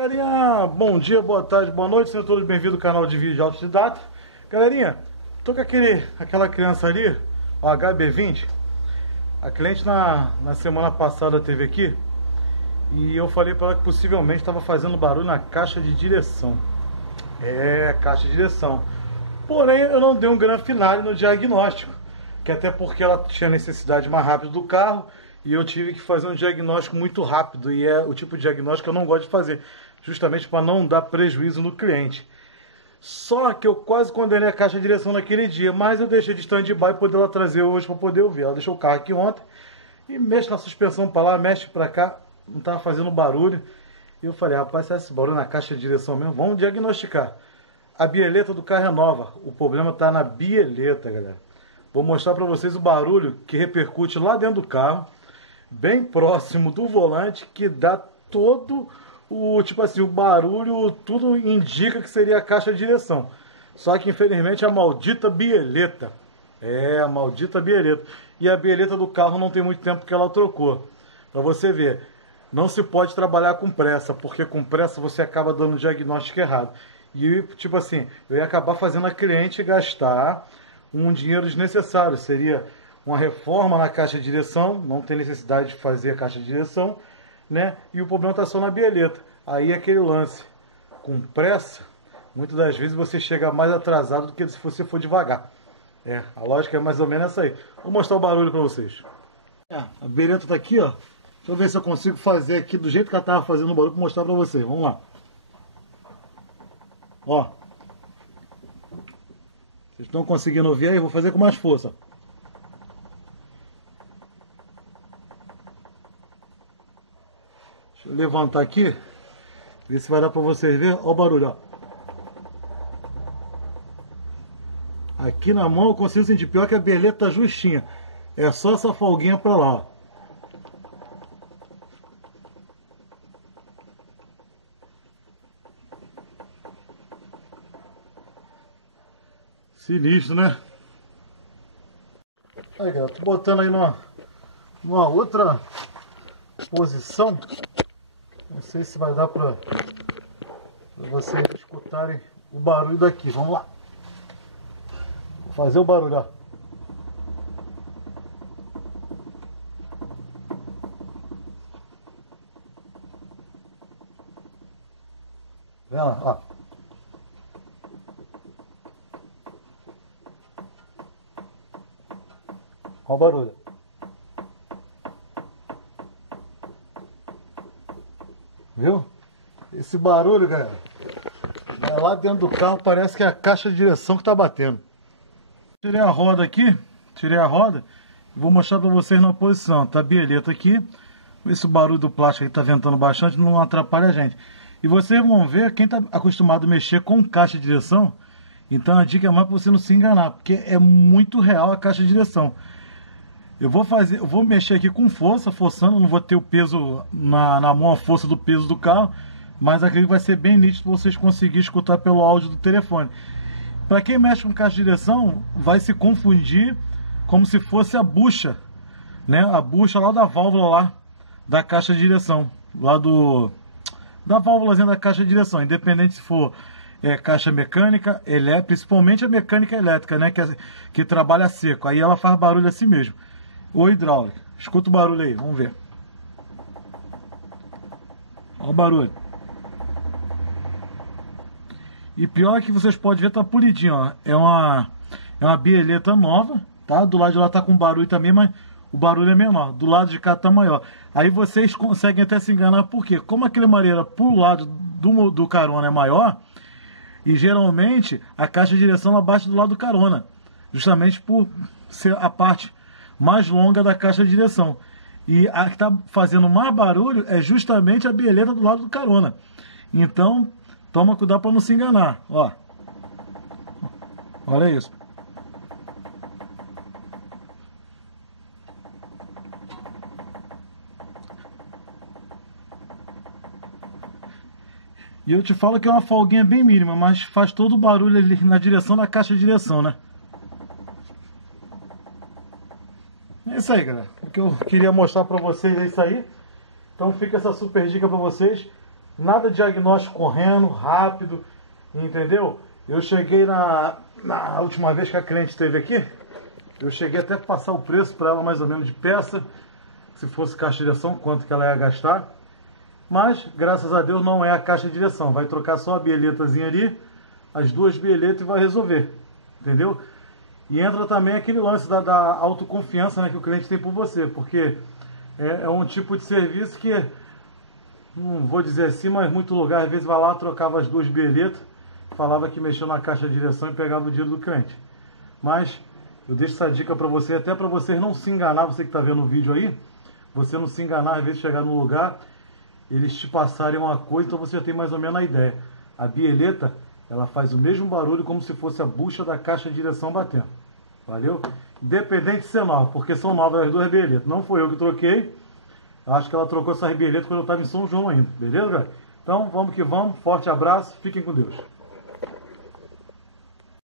Galerinha, bom dia, boa tarde, boa noite, sejam todos bem-vindos ao canal de vídeo autodidata. Galerinha, tô com aquela criança ali, o HB20. A cliente na semana passada teve aqui e eu falei para ela que possivelmente estava fazendo barulho na caixa de direção. Caixa de direção. Porém, eu não dei um grande finale no diagnóstico, que até porque ela tinha necessidade mais rápida do carro e eu tive que fazer um diagnóstico muito rápido, e é o tipo de diagnóstico que eu não gosto de fazer, justamente para não dar prejuízo no cliente. Só que eu quase condenei a caixa de direção naquele dia, mas eu deixei de stand-by para poder ela trazer hoje para poder ouvir. Ela deixou o carro aqui ontem e mexe na suspensão para lá, mexe para cá, não estava fazendo barulho. E eu falei, rapaz, se é esse barulho na caixa de direção mesmo, vamos diagnosticar. A bieleta do carro é nova, o problema está na bieleta, galera. Vou mostrar para vocês o barulho que repercute lá dentro do carro, bem próximo do volante, que dá todo o, tipo assim, o barulho, tudo indica que seria a caixa de direção. Só que infelizmente a maldita bieleta. A maldita bieleta. E a bieleta do carro não tem muito tempo que ela trocou. Pra você ver, não se pode trabalhar com pressa, porque com pressa você acaba dando o diagnóstico errado. E tipo assim, eu ia acabar fazendo a cliente gastar um dinheiro desnecessário. Seria uma reforma na caixa de direção, não tem necessidade de fazer a caixa de direção, né? E o problema está só na bieleta. Aí aquele lance, com pressa, muitas das vezes você chega mais atrasado do que se você for devagar. A lógica é mais ou menos essa aí. Vou mostrar o barulho para vocês. A bieleta está aqui, ó. Deixa eu ver se eu consigo fazer aqui do jeito que ela estava fazendo o barulho para mostrar para vocês. Vamos lá. Ó. Vocês estão conseguindo ouvir aí? Vou fazer com mais força. Deixa eu levantar aqui, ver se vai dar pra vocês verem. Olha o barulho, ó. Aqui na mão eu consigo sentir, pior que a bieleta tá justinha. É só essa folguinha pra lá, ó. Sinistro, né? Aí, galera, tô botando aí numa outra posição. Não sei se vai dar para vocês escutarem o barulho daqui. Vamos lá. Vou fazer o barulho, ó. Vem lá, ó. Olha o barulho. Viu? Esse barulho, galera, lá dentro do carro parece que é a caixa de direção que tá batendo. Tirei a roda aqui, vou mostrar para vocês na posição. Tá a bieleta aqui, esse barulho do plástico aí tá ventando bastante, não atrapalha a gente. E vocês vão ver, quem tá acostumado a mexer com caixa de direção, então a dica é mais para você não se enganar, porque é muito real a caixa de direção. Eu vou mexer aqui com força, forçando, não vou ter o peso na mão, a força do peso do carro, mas acredito que vai ser bem nítido para vocês conseguirem escutar pelo áudio do telefone. Para quem mexe com caixa de direção, vai se confundir como se fosse a bucha, né? A bucha lá da válvula lá da caixa de direção, lá da válvulazinha da caixa de direção, independente se for caixa mecânica, principalmente a mecânica elétrica, né? Que trabalha seco, aí ela faz barulho assim mesmo. Ou hidráulica. Escuta o barulho aí, vamos ver. Olha o barulho. E pior é que vocês podem ver, tá polidinho, ó. É uma bieleta nova, tá? Do lado de lá tá com barulho também, mas o barulho é menor. Do lado de cá tá maior. Aí vocês conseguem até se enganar, por quê? Como a cremareira pro lado do carona é maior, e geralmente a caixa de direção ela bate do lado do carona. Justamente por ser a parte mais longa da caixa de direção. E a que está fazendo mais barulho é justamente a bieleta do lado do carona. Então, toma cuidado para não se enganar. Ó. Olha isso. E eu te falo que é uma folguinha bem mínima, mas faz todo o barulho ali na direção da caixa de direção, né? É isso aí, galera. O que eu queria mostrar pra vocês é isso aí. Então fica essa super dica pra vocês. Nada de diagnóstico correndo, rápido, entendeu? Eu cheguei na última vez que a cliente esteve aqui, eu cheguei até a passar o preço para ela mais ou menos de peça, se fosse caixa de direção, quanto que ela ia gastar. Mas, graças a Deus, não é a caixa de direção. Vai trocar só a bieletazinha ali, as duas bieletas e vai resolver, entendeu? E entra também aquele lance da autoconfiança, né, que o cliente tem por você, porque é um tipo de serviço que, não vou dizer assim, mas muito lugar, às vezes vai lá, trocava as duas bieletas, falava que mexeu na caixa de direção e pegava o dinheiro do cliente. Mas eu deixo essa dica para você, até para vocês não se enganar, você que está vendo o vídeo aí, você não se enganar, às vezes chegar no lugar, eles te passarem uma coisa, então você já tem mais ou menos a ideia. A bieleta, ela faz o mesmo barulho como se fosse a bucha da caixa de direção batendo. Valeu? Independente de ser nova, porque são novas as duas bieletas. Não foi eu que troquei. Acho que ela trocou essas bieletas quando eu estava em São João ainda. Beleza, galera? Então, vamos que vamos. Forte abraço. Fiquem com Deus.